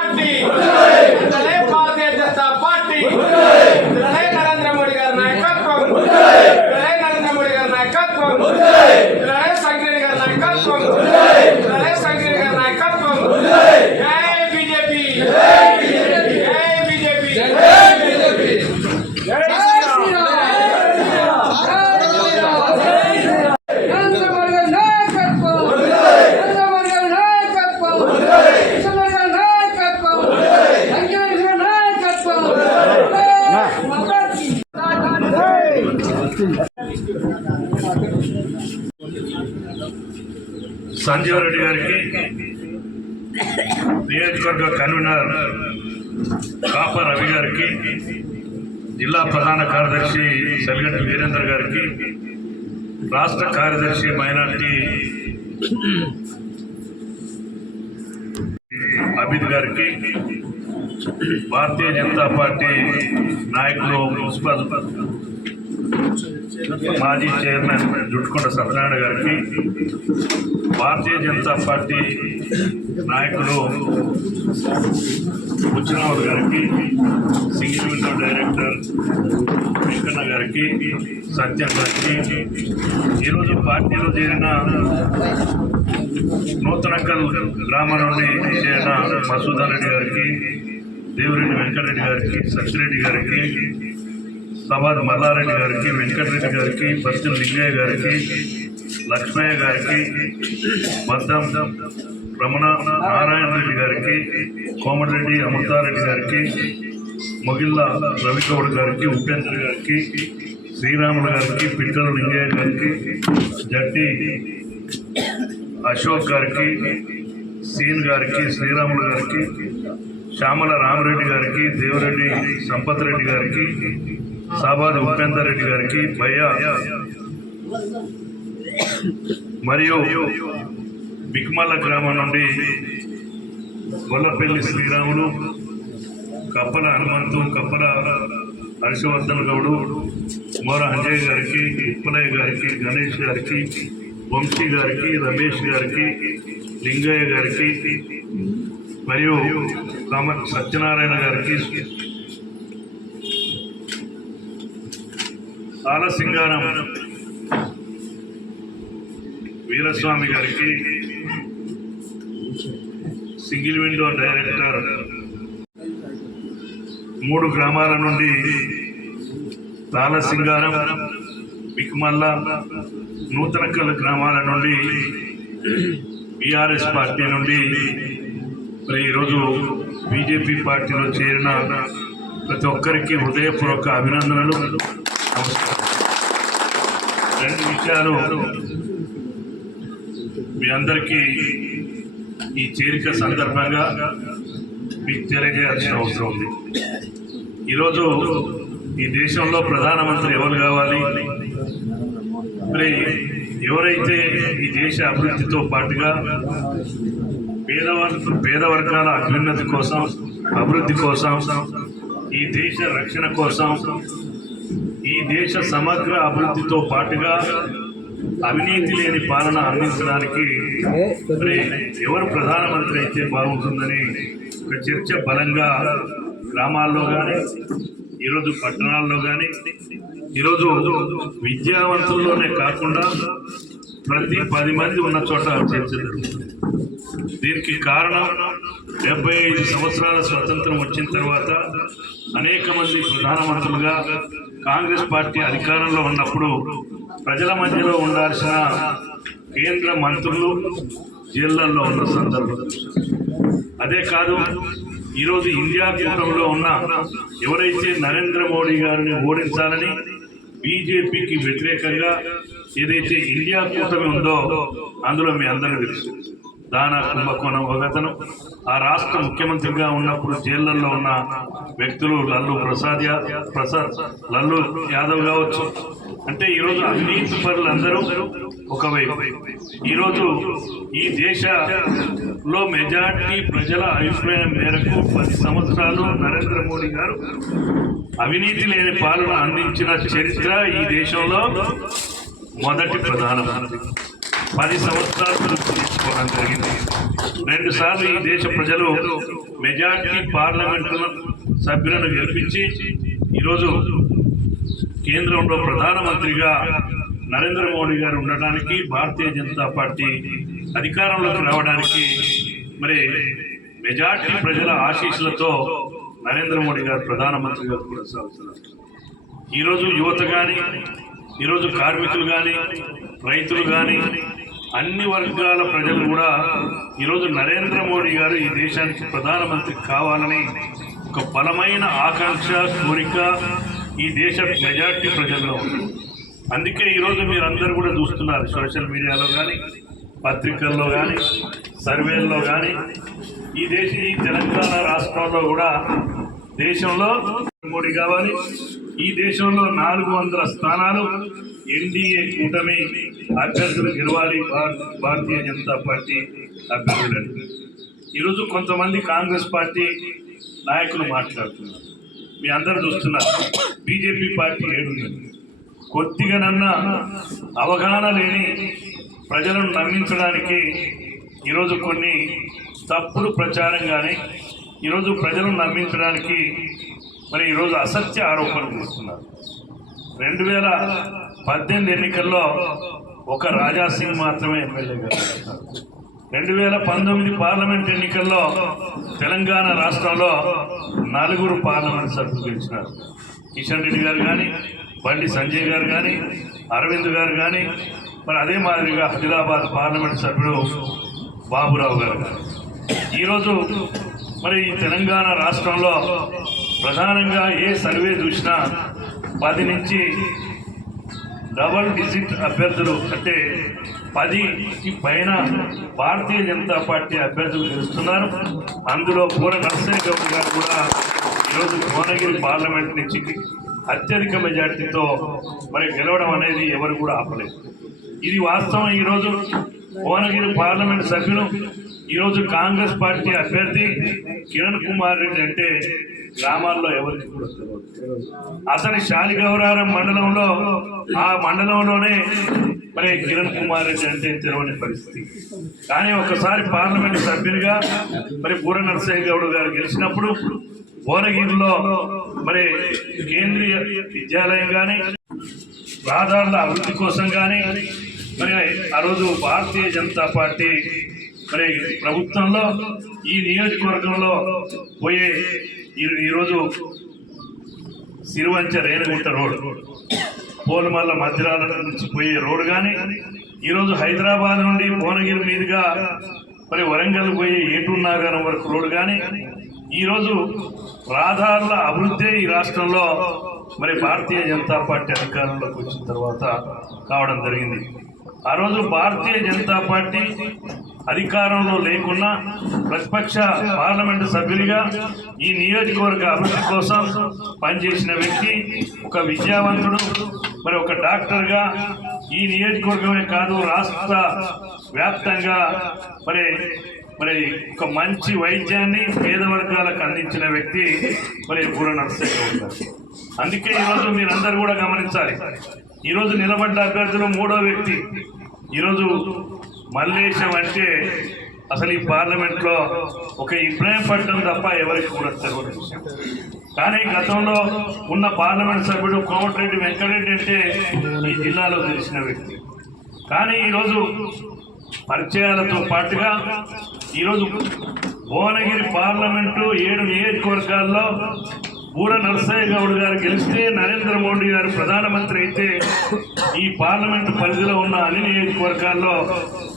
Party ఇందులో భారతీయ Janata party ఇందులో నరేంద్ర మోడీ గారి నాయకత్వం ఇందులో నరేంద్ర మోడీ గారి నాయకత్వం ఇందులో సంగిరెడ్డి గారి నాయకత్వం ఇందులో సంగిరెడ్డి గారి నాయకత్వం జై బీజేపీ జై బీజేపీ జై బీజేపీ జై నరేంద్ర మోడీ గారి నాయకత్వం నరేంద్ర మోడీ గారి నాయకత్వం కిషన్ రెడ్డి గారి నాయకత్వం వెంకటేశ్వర గారి నాయకత్వం మాతాజీ సంజీవ్ రెడ్డి గారికి నియోజకవర్గ కన్వీనర్ కాపర్ రవి గారికి జిల్లా ప్రధాన కార్యదర్శి సెలగంటి వీరేంద్ర గారికి రాష్ట్ర కార్యదర్శి మైనార్టీ అబిద్ గారికి భారతీయ జనతా పార్టీ నాయకులు మున్సిపల్ మాజీ చైర్మన్ జుట్టుకొండ సత్యనారాయణ గారికి భారతీయ జనతా పార్టీ నాయకులు బుచ్చిరావు గారికి సింగిల్ విండో డైరెక్టర్ వెంకన్న గారికి సత్యం గారికి ఈరోజు పార్టీలో చేరిన నూతనకల్ గ్రామం నుండి చేరిన మసూదర్ రెడ్డి గారికి దేవిరెడ్డి వెంకటరెడ్డి గారికి సత్యరెడ్డి గారికి సభాద్ మల్లారెడ్డి గారికి వెంకటరెడ్డి గారికి బస్తిన లింగయ్య గారికి లక్ష్మయ్య గారికి బద్దం రమణ నారాయణ రెడ్డి గారికి కోమటిరెడ్డి అమృతారెడ్డి గారికి మొగిల్ల రవిగౌడ్ గారికి ఉపేంద్ర గారికి శ్రీరాములు గారికి పిట్టల లింగయ్య గారికి జట్టి అశోక్ గారికి సీన్ గారికి శ్రీరాములు గారికి శ్యామల రామరెడ్డి గారికి దేవరెడ్డి సంపత్ రెడ్డి గారికి సాబాద్ ఉపేందర్ రెడ్డి గారికి భయ్య మరియు బిక్మల గ్రామం నుండి గొల్లపల్లి శ్రీరాములు కప్పల హనుమంతు కప్పల హర్షవర్ధన్ గౌడు మోర అంజయ్ గారికి ఉప్పలయ్య గారికి గణేష్ గారికి వంశీ గారికి రమేష్ గారికి లింగయ్య గారికి మరియు రామ సత్యనారాయణ గారికి సాలసింగారం వీరస్వామి గారికి సింగిల్ విండో డైరెక్టర్ మూడు గ్రామాల నుండి తాళసింగారం బిక్మల్ల నూతనకల్ గ్రామాల నుండి బీఆర్ఎస్ పార్టీ నుండి మరి ఈరోజు బీజేపీ పార్టీలో చేరిన ప్రతి ఒక్కరికి హృదయపూర్వక అభినందనలు. నమస్కారం. రెండు విషయాలు అందరికీ ఈ చేరిక సందర్భంగా మీకు తెలియజేయాల్సిన అవసరం ఉంది. ఈరోజు ఈ దేశంలో ప్రధానమంత్రి ఎవరు కావాలి? మరి ఎవరైతే ఈ దేశ అభివృద్ధితో పాటుగా పేదవర్ పేద వర్గాల అభ్యున్నతి కోసం అభివృద్ధి కోసం ఈ దేశ రక్షణ కోసం ఈ దేశ సమగ్ర అభివృద్ధితో పాటుగా అవినీతి లేని పాలన అందించడానికి మరి ఎవరు ప్రధానమంత్రి అయితే బాగుంటుందని ఒక చర్చ బలంగా గ్రామాల్లో కానీ ఈరోజు పట్టణాల్లో కానీ ఈరోజు విద్యావంతుల్లోనే కాకుండా ప్రతి పది మంది ఉన్న చోట చర్చ జరుగుతుంది. దీనికి కారణం డెబ్బై ఐదు సంవత్సరాల స్వతంత్రం వచ్చిన తర్వాత అనేక మంది ప్రధానమంత్రులుగా కాంగ్రెస్ పార్టీ అధికారంలో ఉన్నప్పుడు ప్రజల మధ్యలో ఉండాల్సిన కేంద్ర మంత్రులు జైళ్ళలో ఉన్న సందర్భం. అదే కాదు ఈరోజు ఇండియా కూటమిలో ఉన్న ఎవరైతే నరేంద్ర మోడీ గారిని ఓడించాలని బీజేపీకి వ్యతిరేకంగా ఏదైతే ఇండియా కూటమి ఉందో అందులో మీ అందరికీ తెలుసు. దానా కుంభకోణం ఒకతను ఆ రాష్ట్ర ముఖ్యమంత్రిగా ఉన్నప్పుడు జైళ్ళలో ఉన్న వ్యక్తులు లల్లు ప్రసాద్ ప్రసాద్ లల్లు యాదవ్ కావచ్చు. అంటే ఈరోజు అవినీతి పరులందరూ ఒకవైపు. ఈరోజు ఈ దేశలో మెజార్టీ ప్రజల అభిప్రాయం మేరకు పది సంవత్సరాలు నరేంద్ర మోడీ గారు అవినీతి లేని పాలన అందించిన చరిత్ర ఈ దేశంలో మొదటి ప్రధానమంత్రి. పది సంవత్సరాలు తీసుకోవడం జరిగింది. రెండు సార్లు ఈ దేశ ప్రజలు మెజార్టీ పార్లమెంటు సభ్యులను గెలిపించి ఈరోజు కేంద్రంలో ప్రధానమంత్రిగా నరేంద్ర మోడీ గారు ఉండడానికి భారతీయ జనతా పార్టీ అధికారంలోకి రావడానికి మరి మెజార్టీ ప్రజల ఆశీస్సులతో నరేంద్ర మోడీ గారు ప్రధానమంత్రిగా కొనసాగుతున్నారు. ఈరోజు యువత కానీ ఈరోజు కార్మికులు కానీ రైతులు కానీ అన్ని వర్గాల ప్రజలు కూడా ఈరోజు నరేంద్ర మోడీ గారు ఈ దేశానికి ప్రధానమంత్రి కావాలని ఒక బలమైన ఆకాంక్ష కోరిక ఈ దేశ మెజార్టీ ప్రజల్లో. ఉంది అందుకే ఈరోజు మీరు అందరూ కూడా చూస్తున్నారు సోషల్ మీడియాలో కానీ పత్రికల్లో కానీ సర్వేల్లో కానీ. ఈ దేశ ఈ తెలంగాణ రాష్ట్రంలో కూడా దేశంలో మోడీ కావాలి. ఈ దేశంలో నాలుగు వందల స్థానాలు ఎన్డీఏ కూటమి అభ్యర్థులు గెలవాలి భారతీయ జనతా పార్టీ అభ్యర్థులని. ఈరోజు కొంతమంది కాంగ్రెస్ పార్టీ నాయకులు మాట్లాడుతున్నారు. మీ అందరూ చూస్తున్నారు. BJP party ఏడున్నది. కొద్దిగానన్నా అవగాహన లేని ప్రజలను నమ్మించడానికి ఈరోజు కొన్ని తప్పుడు ప్రచారం కానీ ఈరోజు ప్రజలను నమ్మించడానికి మరి ఈరోజు అసత్య ఆరోపణలు చేస్తున్నారు. రెండు వేల పద్దెనిమిది ఎన్నికల్లో ఒక రాజాసింగ్ మాత్రమే ఎమ్మెల్యేగా రెండు వేల పంతొమ్మిది పార్లమెంట్ ఎన్నికల్లో తెలంగాణ రాష్ట్రంలో నలుగురు పార్లమెంట్ సభ్యులు గెలిచినారు. కిషన్ రెడ్డి గారు కానీ బండి సంజయ్ గారు కానీ అరవింద్ గారు కానీ మరి అదే మాదిరిగా హైదరాబాద్ పార్లమెంట్ సభ్యుడు బాబురావు గారు కానీ ఈరోజు మరి ఈ తెలంగాణ రాష్ట్రంలో ప్రధానంగా ఏ సర్వే చూసినా పది నుంచి డబల్ డిజిట్ అభ్యర్థులు అంటే పదికి పైన భారతీయ జనతా పార్టీ అభ్యర్థులు గెలుస్తున్నారు. అందులో పూర నర్సయ్య గారు కూడా ఈరోజు భువనగిరి పార్లమెంట్ నుంచి అత్యధిక మెజార్టీతో మరి గెలవడం అనేది ఎవరు కూడా ఆపలేదు. ఇది వాస్తవం ఈరోజు. భువనగిరి పార్లమెంట్ సభ్యులు ఈరోజు కాంగ్రెస్ పార్టీ అభ్యర్థి కిరణ్ కుమార్ రెడ్డి అంటే గ్రామాల్లో ఎవరికి కూడా తెలియదు. అతని శాలిగౌరారం మండలంలో ఆ మండలంలోనే మరి కిరణ్ కుమార్ రెడ్డి అంటే తెలియని పరిస్థితి. కానీ ఒకసారి పార్లమెంట్ సభ్యునిగా మరి పూర నరసింహ గౌడ్ గారు గెలిచినప్పుడు భువనగిరిలో మరి కేంద్రీయ విద్యాలయం కానీ రహదారుల అభివృద్ధి కోసం కానీ మరి ఆ రోజు భారతీయ జనతా పార్టీ మరి ప్రభుత్వంలో ఈ నియోజకవర్గంలో పోయే ఈ- ఈరోజు సిరివంచ రేణుగుంట రోడ్ పోలమల్ల మధ్యరాల నుంచి పోయే రోడ్ కానీ ఈరోజు హైదరాబాద్ నుండి భువనగిరి మీదుగా మరి వరంగల్ పోయే ఏటూరు వరకు రోడ్ కానీ ఈరోజు రహదారుల అభివృద్ధి ఈ రాష్ట్రంలో మరి భారతీయ జనతా పార్టీ అధికారంలోకి వచ్చిన తర్వాత కావడం జరిగింది. ఆ రోజు భారతీయ జనతా పార్టీ అధికారంలో లేకున్నా ప్రతిపక్ష పార్లమెంటు సభ్యునిగా ఈ నియోజకవర్గ అభివృద్ధి కోసం పనిచేసిన వ్యక్తి ఒక విద్యావంతుడు మరి ఒక డాక్టర్గా ఈ నియోజకవర్గమే కాదు రాష్ట్ర వ్యాప్తంగా మరి మరి ఒక మంచి వైద్యాన్ని పేద వర్గాలకు అందించిన వ్యక్తి మరి పూర నరసింహ అందుకే ఈరోజు మీరందరూ కూడా గమనించాలి. ఈరోజు నిలబడ్డ అభ్యర్థులు మూడో వ్యక్తి. ఈరోజు మల్లేశం అంటే అసలు ఈ పార్లమెంట్లో ఒక ఇబ్రాహిం ఇబ్రాహీంపట్నం తప్ప ఎవరికి కూడా తెలియదు కానీ గతంలో ఉన్న పార్లమెంట్ సభ్యుడు కోమటిరెడ్డి వెంకటరెడ్డి అంటే ఈ జిల్లాలో తెలిసిన వ్యక్తి. కానీ ఈరోజు పరిచయాలతో పాటుగా ఈరోజు భువనగిరి పార్లమెంటు ఏడు నియోజకవర్గాల్లో బూర నరసయ్య గౌడ్ గారు గెలిస్తే నరేంద్ర మోడీ గారు ప్రధానమంత్రి అయితే ఈ పార్లమెంటు పరిధిలో ఉన్న అన్ని నియోజకవర్గాల్లో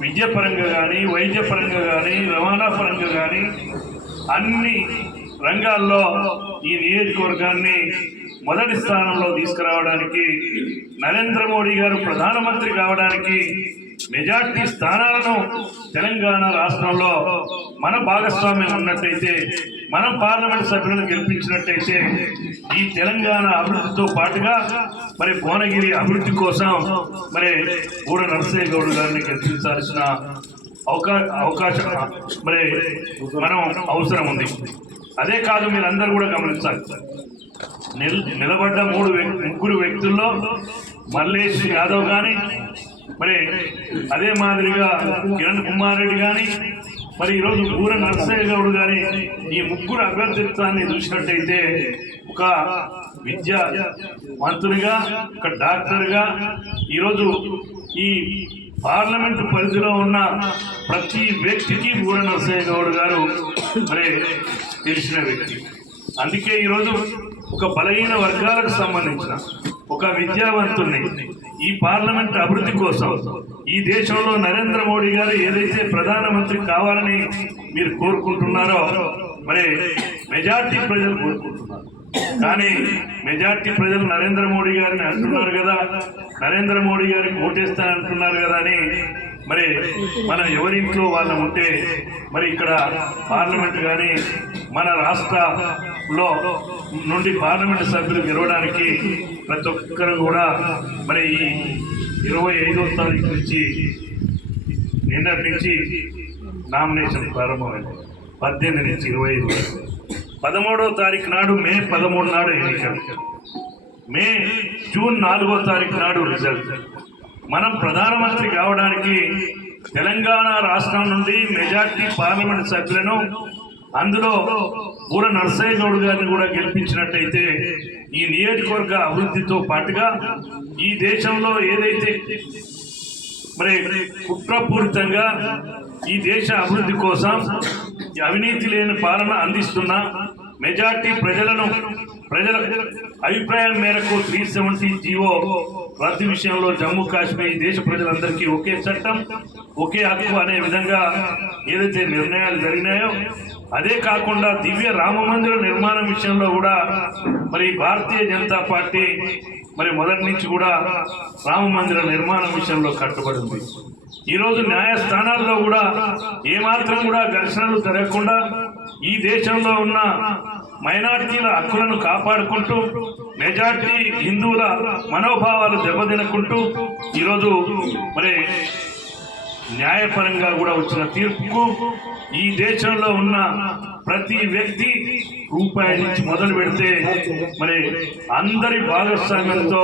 విద్యాపరంగా కానీ వైద్యపరంగా కానీ రవాణా పరంగా కానీ అన్ని రంగాల్లో ఈ నియోజకవర్గాన్ని మొదటి స్థానంలో తీసుకురావడానికి నరేంద్ర మోడీ గారు ప్రధానమంత్రి కావడానికి మెజార్టీ స్థానాలను తెలంగాణ రాష్ట్రంలో మన భాగస్వామ్యం ఉన్నట్టయితే మనం పార్లమెంట్ సభ్యులను గెలిపించినట్టయితే ఈ తెలంగాణ అభివృద్ధితో పాటుగా మరి భువనగిరి అభివృద్ధి కోసం మరి గూడ నరసింహ గౌడ్ గారిని గెలిపించాల్సిన అవకా అవకాశం మరి మనం అవసరం ఉంది. అదే కాదు మీరందరూ కూడా గమనించాలి. నిల్ నిలబడ్డ మూడు ముగ్గురు వ్యక్తుల్లో మల్లేష్ యాదవ్ కానీ మరి అదే మాదిరిగా కిరణ్ కుమార్ రెడ్డి కానీ మరి ఈరోజు ఊర నరసయ్య గౌడ్ గారి ఈ ముగ్గురు అభ్యర్థిత్వాన్ని చూసినట్టయితే ఒక విద్యావంతునిగా ఒక డాక్టర్గా ఈరోజు ఈ పార్లమెంటు పరిధిలో ఉన్న ప్రతి వ్యక్తికి బూర నరసయ్య గౌడ్ గారు మరి తెలిసిన వ్యక్తి. అందుకే ఈరోజు ఒక బలహీన వర్గాలకు సంబంధించిన ఒక విద్యావంతుణ్ణి ఈ పార్లమెంట్ అభివృద్ధి కోసం ఈ దేశంలో నరేంద్ర మోడీ గారు ఏదైతే ప్రధానమంత్రి కావాలని మీరు కోరుకుంటున్నారో మరి మెజార్టీ ప్రజలు కోరుకుంటున్నారు. కానీ మెజార్టీ ప్రజలు నరేంద్ర మోడీ గారిని అంటున్నారు కదా నరేంద్ర మోడీ గారికి ఓటేస్తానంటున్నారు కదా అని మరి మన ఎవరింట్లో వాళ్ళం ఉంటే మరి ఇక్కడ పార్లమెంట్ కానీ మన రాష్ట్రంలో నుండి పార్లమెంట్ సభ్యులు గెలవడానికి ప్రతి ఒక్కరు కూడా మరి ఈ ఇరవై ఐదో తారీఖు నుంచి నిన్నటి నుంచి నామినేషన్ ప్రారంభమైంది. పద్దెనిమిది నుంచి ఇరవై ఐదు వరకు. పదమూడవ తారీఖు నాడు మే పదమూడు నాడు ఎన్నికలు. మే జూన్ నాలుగో తారీఖు నాడు రిజల్ట్. మనం ప్రధానమంత్రి కావడానికి తెలంగాణ రాష్ట్రం నుండి మెజార్టీ పార్లమెంట్ సభ్యులను అందులో పూర నర్సయ్య గౌడ్ గారిని కూడా గెలిపించినట్టయితే ఈ నియోజకవర్గ అభివృద్ధితో పాటుగా ఈ దేశంలో ఏదైతే మరి కుట్రపూరితంగా ఈ దేశ అభివృద్ధి కోసం అవినీతి లేని పాలన అందిస్తున్న మెజార్టీ ప్రజలను ప్రజల అభిప్రాయం మేరకు త్రీ సెవెంటీ జీవో రద్దు విషయంలో జమ్మూ కాశ్మీర్ ఈ దేశ ప్రజలందరికీ ఒకే చట్టం ఒకే హక్కు అనే విధంగా ఏదైతే నిర్ణయాలు జరిగినాయో అదే కాకుండా దివ్య రామ మందిర నిర్మాణం విషయంలో కూడా మరి భారతీయ జనతా పార్టీ మరి మొదటి నుంచి కూడా రామ మందిర నిర్మాణం విషయంలో కట్టుబడింది ఈరోజు న్యాయస్థానాల్లో కూడా ఏమాత్రం కూడా ఘర్షణలు జరగకుండా ఈ దేశంలో ఉన్న మైనార్టీల హక్కులను కాపాడుకుంటూ మెజార్టీ హిందువుల మనోభావాలు దెబ్బతినకుంటూ ఈరోజు మరి న్యాయపరంగా కూడా వచ్చిన తీర్పుకు ఈ దేశంలో ఉన్న ప్రతి వ్యక్తి రూపాయి నుంచి మొదలు పెడితే మరి అందరి భాగస్వామ్యంతో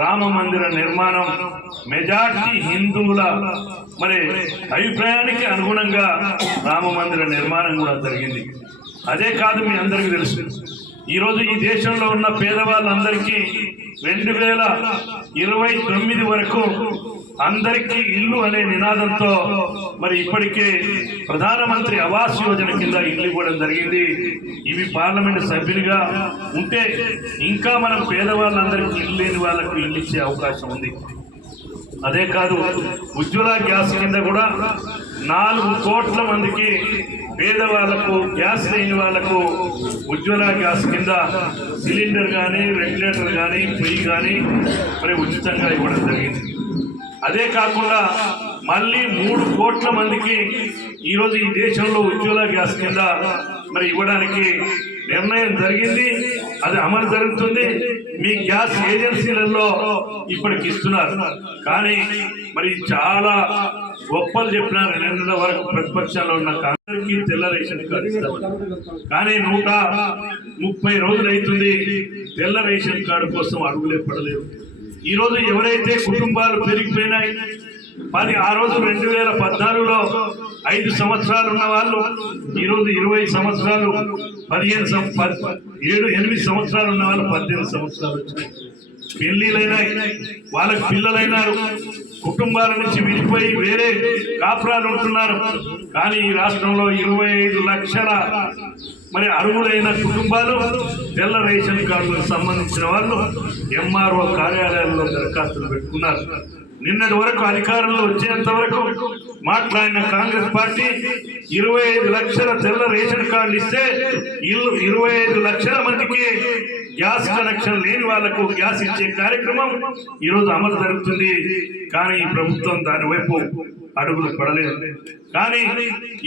రామ మందిర నిర్మాణం మెజార్టీ హిందువుల మరి అభిప్రాయానికి అనుగుణంగా రామ మందిర నిర్మాణం కూడా జరిగింది. అదే కాదు మీ అందరికీ తెలుసు. ఈరోజు ఈ దేశంలో ఉన్న పేదవాళ్ళందరికీ రెండు వేల ఇరవై తొమ్మిది వరకు అందరికీ ఇల్లు అనే నినాదంతో మరి ఇప్పటికే ప్రధానమంత్రి ఆవాస్ యోజన కింద ఇల్లు ఇవ్వడం జరిగింది. ఇవి పార్లమెంట్ సభ్యులుగా ఉంటే ఇంకా మనం పేదవాళ్ళందరికీ ఇల్లు లేని వాళ్ళకు ఇల్లు ఇచ్చే అవకాశం ఉంది. అదే కాదు ఉజ్వల గ్యాస్ కింద కూడా నాలుగు కోట్ల మందికి పేదవాళ్ళకు గ్యాస్ లేని వాళ్ళకు ఉజ్వల గ్యాస్ కింద సిలిండర్ కానీ రెగ్యులేటర్ కానీ పొయ్యి కానీ మరి ఉచితంగా ఇవ్వడం జరిగింది. అదే కాకుండా మళ్ళీ మూడు కోట్ల మందికి ఈరోజు ఈ దేశంలో ఉజ్వల గ్యాస్ కింద మరి ఇవ్వడానికి నిర్ణయం జరిగింది అది అమలు జరుగుతుంది. మీ గ్యాస్ ఏజెన్సీలలో ఇప్పటికి ఇస్తున్నారు. కానీ మరి చాలా గొప్పలు చెప్పినారు నిన్న వరకు ప్రతిపక్షాల్లో ఉన్న అందరికీ తెల్ల రేషన్ కార్డు ఇస్తామని. కానీ నూట ముప్పై రోజులు అవుతుంది తెల్ల రేషన్ కార్డు కోసం అడుగులే పడలేదు. ఈరోజు ఎవరైతే కుటుంబాలు పెరిగిపోయినాయి మరి ఆ రోజు రెండు వేల పద్నాలుగులో ఐదు సంవత్సరాలు ఉన్న వాళ్ళు ఈరోజు ఇరవై సంవత్సరాలు పదిహేను ఏడు ఎనిమిది సంవత్సరాలు ఉన్న వాళ్ళు పద్దెనిమిది సంవత్సరాలు వచ్చినాయి. పెళ్ళిలైనాయి వాళ్ళకి పిల్లలైనారు కుటుంబాల నుంచి విడిపోయి వేరే కాపురాలు ఉంటున్నారు. కానీ ఈ రాష్ట్రంలో ఇరవై ఐదు లక్షల మరి అర్హులైన కుటుంబాలు తెల్ల రేషన్ కార్డులకు సంబంధించిన వాళ్ళు ఎంఆర్ఓ కార్యాలయాల్లో దరఖాస్తులు పెట్టుకున్నారు. నిన్నటి వరకు అధికారంలో వచ్చేంత వరకు మాట్లాడిన కాంగ్రెస్ పార్టీ ఇరవై ఐదు లక్షల తెల్ల రేషన్ కార్డులు ఇస్తే ఇల్లు ఇరవై ఐదు లక్షల మందికి గ్యాస్ కనెక్షన్ లేని వాళ్ళకు గ్యాస్ ఇచ్చే కార్యక్రమం ఈరోజు అమలు జరుగుతుంది. కానీ ఈ ప్రభుత్వం దాని వైపు అడుగులు పడలేదు. కానీ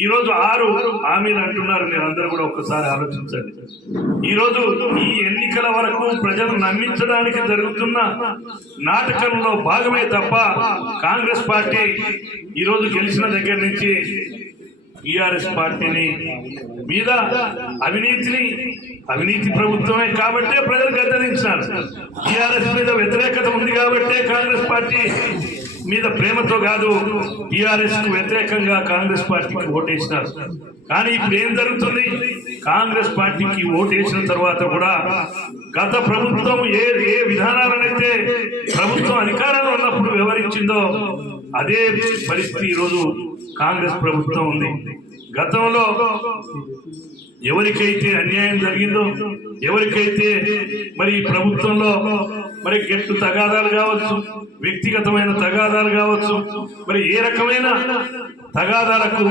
ఈరోజు ఆరు హామీలు అంటున్నారు. మీరందరూ కూడా ఒక్కసారి ఆలోచించండి. ఈరోజు ఈ ఎన్నికల వరకు ప్రజలు నమ్మించడానికి జరుగుతున్న నాటకంలో భాగమే తప్ప కాంగ్రెస్ పార్టీ ఈరోజు గెలిచిన దగ్గర నుంచి టిఆర్ఎస్ పార్టీని మీద అవినీతిని అవినీతి ప్రభుత్వమే కాబట్టే ప్రజలు గద్దరించినారు టీఆర్ఎస్ మీద వ్యతిరేకత ఉంది కాబట్టే కాంగ్రెస్ పార్టీ మీద ప్రేమతో కాదు టీఆర్ఎస్కు వ్యతిరేకంగా కాంగ్రెస్ పార్టీకి ఓటేసినారు. కానీ ఇప్పుడు ఏం జరుగుతుంది? కాంగ్రెస్ పార్టీకి ఓటేసిన తర్వాత కూడా గత ప్రభుత్వం ఏ ఏ విధానాలనైతే ప్రభుత్వం అధికారంలో ఉన్నప్పుడు వివరించిందో అదే పరిస్థితి ఈరోజు కాంగ్రెస్ ప్రభుత్వం ఉంది. గతంలో ఎవరికైతే అన్యాయం జరిగిందో ఎవరికైతే మరి ఈ ప్రభుత్వంలో మరి గెట్టు తగాదాలు కావచ్చు వ్యక్తిగతమైన తగాదాలు కావచ్చు మరి ఏ రకమైన తగాదాలకు